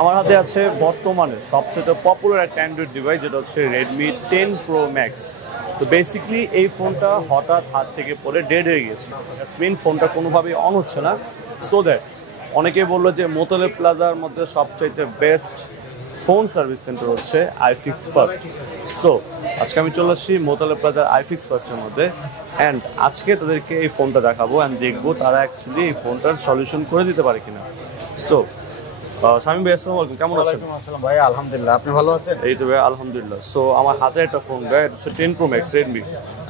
আমার হাতে আছে বর্তমানে সবচেয়ে পপুলার একটা অ্যান্ড্রয়েড ডিভাইস, যেটা হচ্ছে Redmi 10 Pro Max। তো বেসিক্যালি এই ফোনটা হঠাৎ হাত থেকে পড়ে ডেড হয়ে গেছে। স্ক্রিন ফোনটা কোনোভাবেই অন হচ্ছে না। সো দ্যাট অনেকে বললো যে মোতলে প্লাজার মধ্যে সবচাইতে বেস্ট ফোন সার্ভিস সেন্টার হচ্ছে iFix First। সো আজকে আমি চলে আসছি মোতলে প্লাজার iFix First-এর মধ্যে, অ্যান্ড আজকে তাদেরকে এই ফোনটা দেখাবো অ্যান্ড দেখবো তারা অ্যাকচুয়ালি এই ফোনটার সলিউশন করে দিতে পারে কিনা। সো শামীম ভাই, আসসালামু আলাইকুম, কেমন আছেন? আসসালাম ভাই, আলহামদুলিল্লাহ, আপনি ভালো আছেন? এই তো ভাই, আলহামদুলিল্লাহ। সো আমার হাতে একটা ফোন ভাই, এটা হচ্ছে 10 Pro Max Redmi।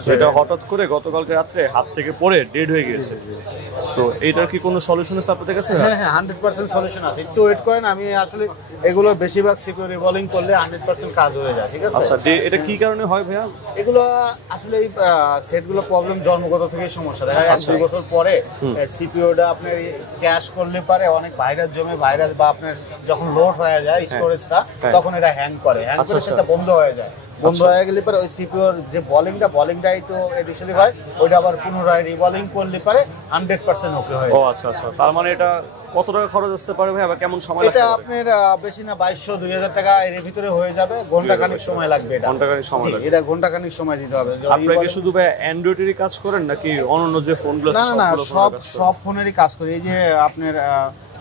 সেটা হঠাৎ করে গতকালকে রাত্রে হাত থেকে পড়ে ডেড হয়ে গিয়েছে। সো এইটার কি কোনো সলিউশন আছে আপনাদের কাছে? হ্যাঁ হ্যাঁ, 100% সলিউশন আছে। একটু ওয়েট করেন, আমি আসলে এগুলো বেশিরভাগ সিকিউর রিভলভিং করলে 100% কাজ হয়ে যায়, ঠিক আছে? আচ্ছা, এটা কি কারণে হয় ভাইয়া? এগুলো আসলে এই সেটগুলো প্রবলেম জন্মগত থেকে সমস্যা দেখা যায়। 2 বছর পরে সিপিইউটা আপনার ক্র্যাশ করলে পারে অনেক ভাইরাস জমে, ভাইরাস বা আপনার যখন লোড হয়ে যায় স্টোরেজটা, তখন এটা হ্যাং করে, সেটা বন্ধ হয়ে যায়। বন্ধ হয়ে গেলে পরে ওই সিপিইউর যে বলিংটা একটু এদিক সেদিক হয়, ওইটা আবার পুনরায় রিবলিং করলে পারে 100% ওকে হয়। ও আচ্ছা আচ্ছা, তার মানে এটা কত টাকা খরচ আসতে পারে ভাই, আবার কেমন সময় লাগবে? এটা আপনার বেশি না 2200-2000 টাকা এর ভিতরে হয়ে যাবে। ঘন্টাখানেক সময় লাগবে। এটা ঘন্টাখানেক সময় লাগবে। এটা ঘন্টাখানেক সময় দিতে হবে। আপনারা কি শুধু ভাই অ্যান্ড্রয়েডেরই কাজ করেন নাকি অন্যান্য যে ফোনগুলো আছে? না, সব ফোনেরই কাজ করি। এই যে আপনার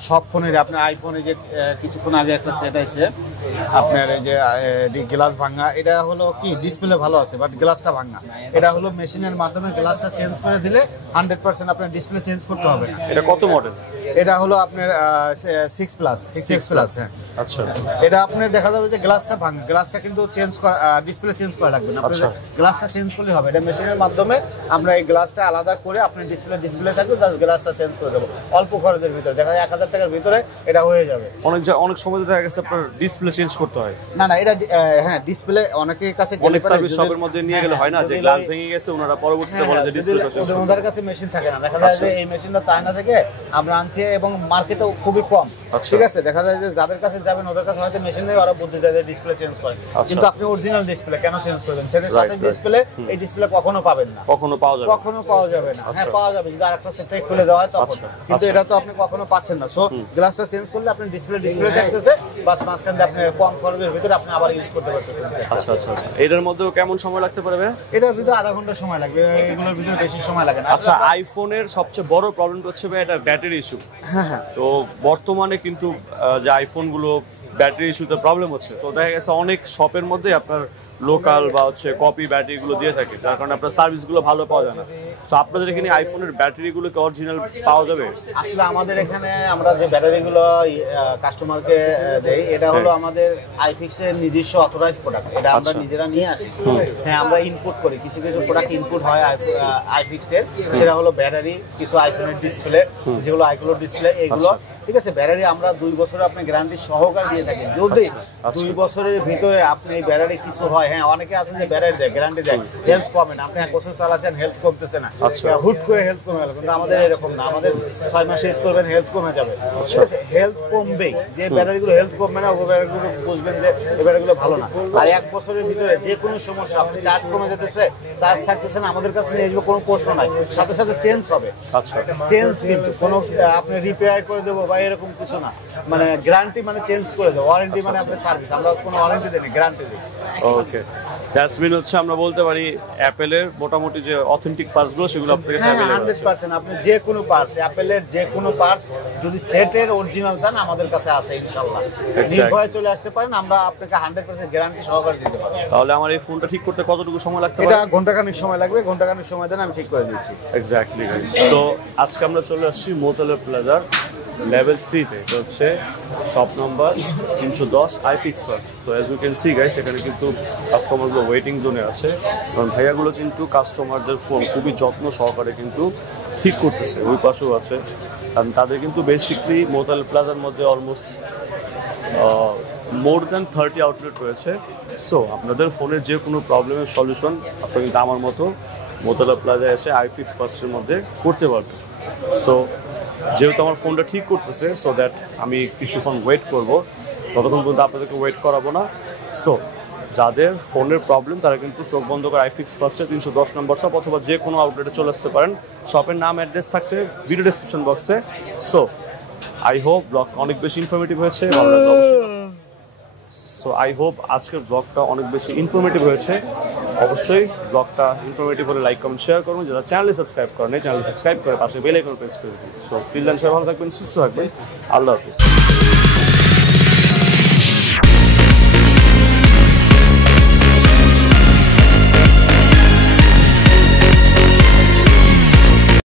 সব ফোনের, আপনার আইফোনে যে কিছুক্ষণ আগে একটা সেট আছে আপনার, এই যে গ্লাস ভাঙা, এটা হলো কি ডিসপ্লে ভালো আছে বাট গ্লাসটা ভাঙা। এটা হলো মেশিনের মাধ্যমে গ্লাসটা চেঞ্জ করে দিলে 100% আপনার ডিসপ্লে চেঞ্জ করতে হবে না। এটা কত মডেল? এটা হলো আপনার 6 প্লাস। হ্যাঁ আচ্ছা, এটা আপনার দেখা যাবে যে গ্লাসটা ভাঙা, গ্লাসটা কিন্তু ডিসপ্লে চেঞ্জ করা লাগবে না, আপনার গ্লাসটা চেঞ্জ করলে হবে। এটা মেশিনের মাধ্যমে আমরা এই গ্লাসটা আলাদা করে আপনার ডিসপ্লে থাকবে, জাস্ট গ্লাসটা চেঞ্জ করে দেবো অল্প খরচের ভিতরে। দেখা যায় 1000 টাকার ভিতরে এটা হয়ে যাবে। অনেক সময় দেখা গেছে আপনার ডিসপ্লে চেঞ্জ করতে হয়। না, এটা হ্যাঁ ডিসপ্লে অনেকের কাছে অনেক সার্ভিস শপের মধ্যে নিয়ে গেলে হয় না যে গ্লাস ভেঙে গেছে, ওনারা পরবর্তীতে বলে যে ডিসপ্লেটা চেঞ্জ করতে। ওদের কাছে মেশিন থাকে না। দেখা যায় যে এই মেশিনটা চায়না থেকে আমরা আনছি এবং মার্কেটেও খুবই কম, ঠিক আছে? দেখা যায় যে যাদের কাছে যাবেন ওদের কাছে হয়তো মেশিন নেই, ওরা বুদ্ধি দেয় যে ডিসপ্লে চেঞ্জ করে, কিন্তু আপনি অরিজিনাল ডিসপ্লে কেন চেঞ্জ করবেন? সেটার সাথে ডিসপ্লে, এই ডিসপ্লে কখনো পাবেন না, কখনো পাওয়া যাবে না। হ্যাঁ পাওয়া যাবে যদি আরেকটা সেট থেকে খুলে দেওয়া হয় তখন, কিন্তু এটা তো আপনি কখনো পাচ্ছেন না। সো গ্লাসটা চেঞ্জ করলে আপনি ডিসপ্লে দেখতেছে, বাস মাঝখান দিয়ে আপনি কম খরচের ভিতরে আপনি আবার ইউজ করতে পারছেন। আচ্ছা আচ্ছা আচ্ছা, এটার মধ্যেও কেমন সময় লাগতে পারবে? এটার ভিতরে আধা ঘন্টা সময় লাগবে, এগুলোর ভিতরে বেশি সময় লাগে না। আচ্ছা, আইফোনের সবচেয়ে বড় প্রবলেমটা হচ্ছে ভাই এটা ব্যাটারি ইস্যু। হ্যাঁ, তো বর্তমানে কিন্তু যে আইফোনগুলো ব্যাটারি ইস্যুতে প্রবলেম হচ্ছে, তো দেখা গেছে অনেক শপের মধ্যে আপনার লোকাল বা হচ্ছে কপি ব্যাটারিগুলো দিয়ে থাকে, যার কারণে আপনার সার্ভিসগুলো ভালো পাওয়া যায় না। সো আপনাদের এখানে আইফোনের ব্যাটারিগুলো কি অরিজিনাল পাওয়া যাবে? আসলে আমাদের এখানে আমরা যে ব্যাটারিগুলো কাস্টমারকে দেই, এটা হলো আমাদের আইফিক্সের নিজস্ব অথরাইজ প্রোডাক্ট। এটা আমরা নিজেরা নিয়ে আসি। হ্যাঁ, আমরা ইনপুট করি, কিছু প্রোডাক্ট ইনপুট হয় আইফিক্সের। সেটা হলো ব্যাটারি, কিছু আইফোনের ডিসপ্লে, যেগুলো আইক্লোড ডিসপ্লে, এগুলো ঠিক আছে। ব্যাটারি আমরা 2 বছরের আপনি গ্যারান্টি সহকারে দিয়ে থাকি। যদি 2 বছরের ভিতরে আপনি ব্যাটারি কিছু হয়, হ্যাঁ অনেকে আছে যে ব্যাটারি দেয়, গ্যারান্টি দেয়, হেলথ কমে না, আপনি 1 বছর চালাচ্ছেন হেলথ কমতেছে না, হুট করে হেলথ কমে গেল। কিন্তু আমাদের এরকম না, আমাদের 6 মাসে ইউজ করবেন হেলথ কমে যাবে, ঠিক আছে? হেলথ কমবেই। যে ব্যাটারিগুলো হেলথ কমবে না, ওই ব্যাটারিগুলো বুঝবেন যে এই ব্যাটারিগুলো ভালো না। আর 1 বছরের ভিতরে যে কোনো সমস্যা, আপনি চার্জ কমে যেতেছে, চার্জ থাকতেছে না, আমাদের কাছে নিয়ে আসবে, কোনো প্রশ্ন নাই, সাথে সাথে চেঞ্জ হবে। চেঞ্জ কিন্তু কোনো আপনি রিপেয়ার করে দেবো বা এরকম কিছু না, মানে গ্যারান্টি মানে চেঞ্জ করে দেবো, ওয়ারেন্টি মানে আপনার সার্ভিস। আমরা কোনো ওয়ারেন্টি দিই না, গ্যারান্টি দিই। ওকে, দ্যাটস মিন হচ্ছে আমরা বলতে পারি অ্যাপেলের মোটামুটি যে অথেন্টিক পার্টসগুলো সেগুলো আপনাদের কাছে अवेलेबल আছে। 100% আপনি যে কোনো পার্টস, অ্যাপেলের যে কোনো পার্টস যদি সেটের অরিজিনাল চান, আমাদের কাছে আছে ইনশাআল্লাহ। নির্ভয়ে চলে আসতে পারেন, আমরা আপনাকে 100% গ্যারান্টি সহকারে দিতে পারবো। তাহলে আমার এই ফোনটা ঠিক করতে কতটুকু সময় লাগতে পারে? এটা ঘন্টাখানেক সময় লাগবে। ঘন্টাখানেক সময় দেন, আমি ঠিক করে দিচ্ছি। Exactly guys. সো আজকে আমরা চলে আসছি মোতলে প্লাজার লেভেল 3 তে। এটা হচ্ছে shop number 310 iFix First। So as you can see guys, এখানে কিন্তু কাস্টমারগুলো ওয়েটিং জোনে আছে, কারণ ভাইয়াগুলো কিন্তু কাস্টমারদের ফোন খুবই যত্ন সহকারে কিন্তু ঠিক করতেছে। ওই পাশেও আছে, কারণ তাদের কিন্তু বেসিকলি মোতলে প্লাজার মধ্যে অলমোস্ট মোর দ্যান 30 আউটলেট রয়েছে। সো আপনাদের ফোনের যে কোনো প্রবলেমের সলিউশন আপনি কিন্তু আমার মতো মোতলে প্লাজায় এসে iFix First-এর মধ্যে করতে পারবেন। সো যেহেতু আমার ফোনটা ঠিক করতেছে, সো দ্যাট আমি কিছুক্ষণ ওয়েট করব, ততক্ষণ পর্যন্ত আপনাদেরকে ওয়েট করাবো না। সো যাদের ফোনের প্রবলেম তারা কিন্তু চোখ বন্ধ করে iFix First-এ 310 নম্বর শপ অথবা যে কোনো আউটলেটে চলে আসতে পারেন। শপের নাম অ্যাড্রেস থাকছে ভিডিও ডেসক্রিপশন বক্সে। সো আই হোপ ব্লগটা অনেক বেশি ইনফরমেটিভ হয়েছে। সো আই হোপ আজকের ব্লগটা অনেক বেশি ইনফরমেটিভ হয়েছে। অবশ্যই ব্লগটা ইনফরমেটিভ হলে লাইক কমেন্ট শেয়ার করুন। যারা চ্যানেলে সাবস্ক্রাইব করেন চ্যানেল সাবস্ক্রাইব করে পাশে বেল আইকন প্রেস করে দিন। সো টিল দেন সবাই ভালো থাকবেন, সুস্থ থাকবেন। আল্লাহ হাফিজ।